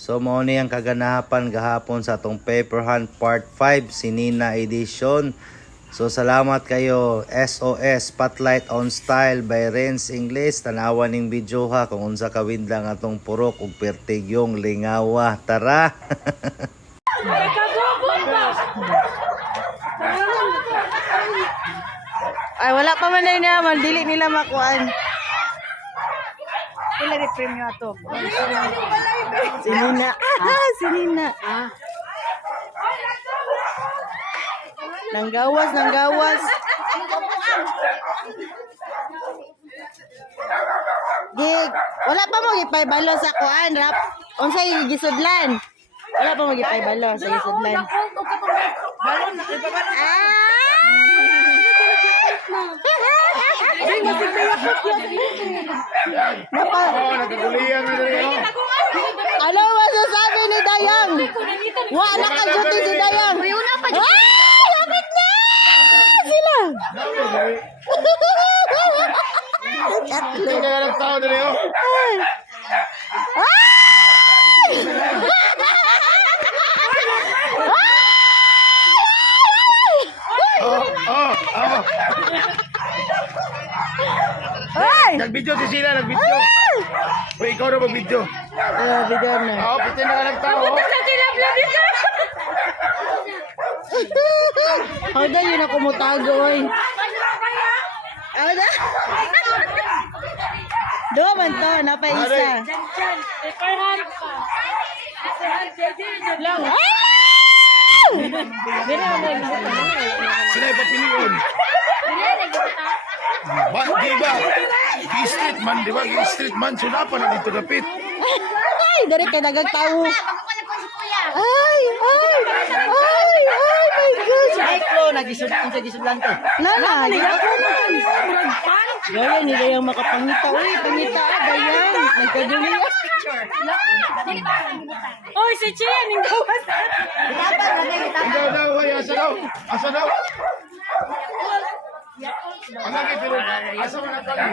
So mao ni ang kaganapan gahapon sa atong Paper Hunt Part 5 Sinina Edition. So salamat kayo SOS Spotlight on Style by Renz English. Tanawan ning video ha kung unsa kawindang atong purok ug pertigyong lingawa. Tara. Ay, wala pa man na naman. Dili nila makuan. Pila ni premyo ato. Sinina. Sinina. Nanggawas. Gig, wala pa mo gipay balo sa kuan, rap. Unsay gisudlan? Wala pa mo gipay balo sa gisudlan. Ano masasabi ni Dayang? Wala ka duty si Dayang. Lapit na! Sila! Nag-video si Sila, nag-video. Uy, ikaw na mag-video. Video na. Oo, pati na ka ng tao. How da yun ako mutago, oy. How da? Dua man to, napaisa. Sila yung papiliyon. Ba, di ba? I-street man, di ba? I-street man, suna pa na dito kapit. Ay, dari kay dagang tao. Ay, my gosh. Ay, Klo, nagisudlan to. Nana, Gaya nila yung makapangita. Uy, pangita, Gayang. Nagkaduli. Oy, si Chia, ning gawas. Ikaw daw, ay, asa daw? Asa daw? Ang lagi, pero asa mo na kami?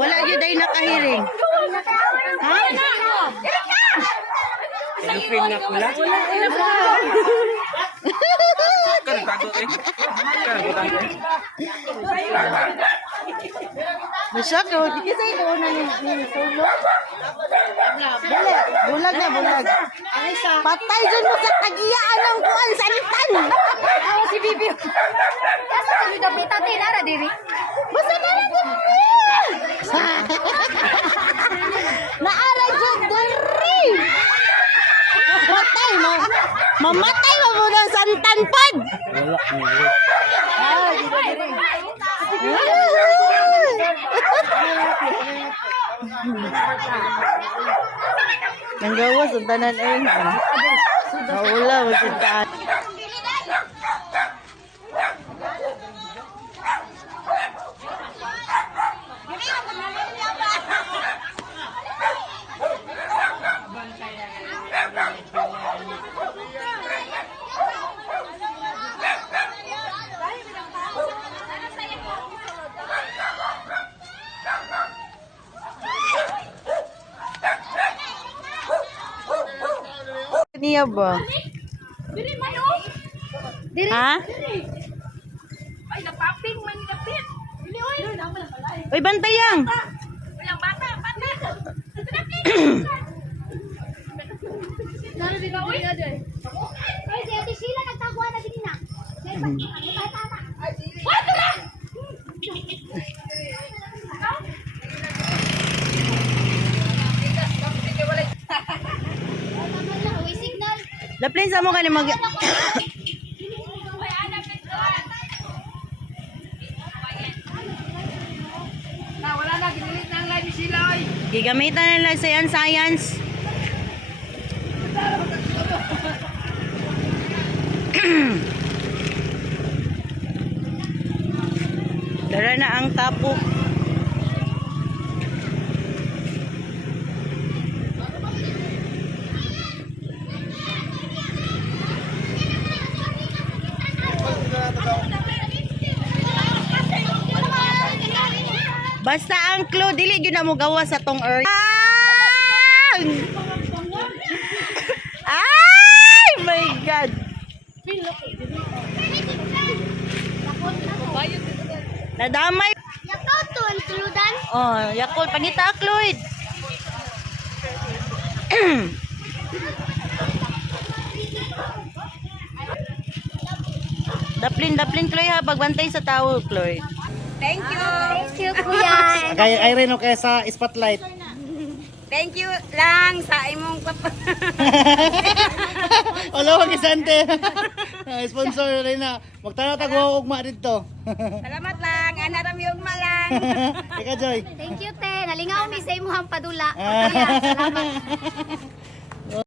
Wala yun ay nakahiring. Ha? Ilupin na pula. Masya ko, di kasi ikaw na ni solo. Bulag na, bulag. Patay dyan mo sa tagiyaan ng kuwan, sanitan. Ako si Bibi. Asa ka nyo dapita tinara diri? Basta na lang dyan. Naaray dyan dari. Patay mo. Mamatay mo mo ng santanpad. Nanggawas ang tanan eh. Naula mo sa tanan. Niya ba? Diri man o. Diri. Ha? Ay, napaping man kapit. Dili oy. Uy, bantayang! Walang bata. Nara di ba oy? Ay, si Ate Sheila nagtaguan na din na. Ay, bata na. Wato na! Laplin sa mo ka ni mag... Wala na, ginilit na ang live ni Sheila oy. Gigamitan nila sa yan science. Dara na ang tapok. Basta ang clue dili gyud na mo gawa sa tong earth. Oh, Yakult pangita Lloyd. Daplin Chloe ha, pagbantay sa tao Chloe. Thank you, kuya. Kay Irene okay sa spotlight. Thank you lang sa imong Wala wag isante. Sponsor rin na. Magtanaw tag ugma dito. Salamat lang. Ana ra mi ugma lang. Ika Joy. Thank you, te. Nalingaw mi sa imong padula. Ah. Salamat.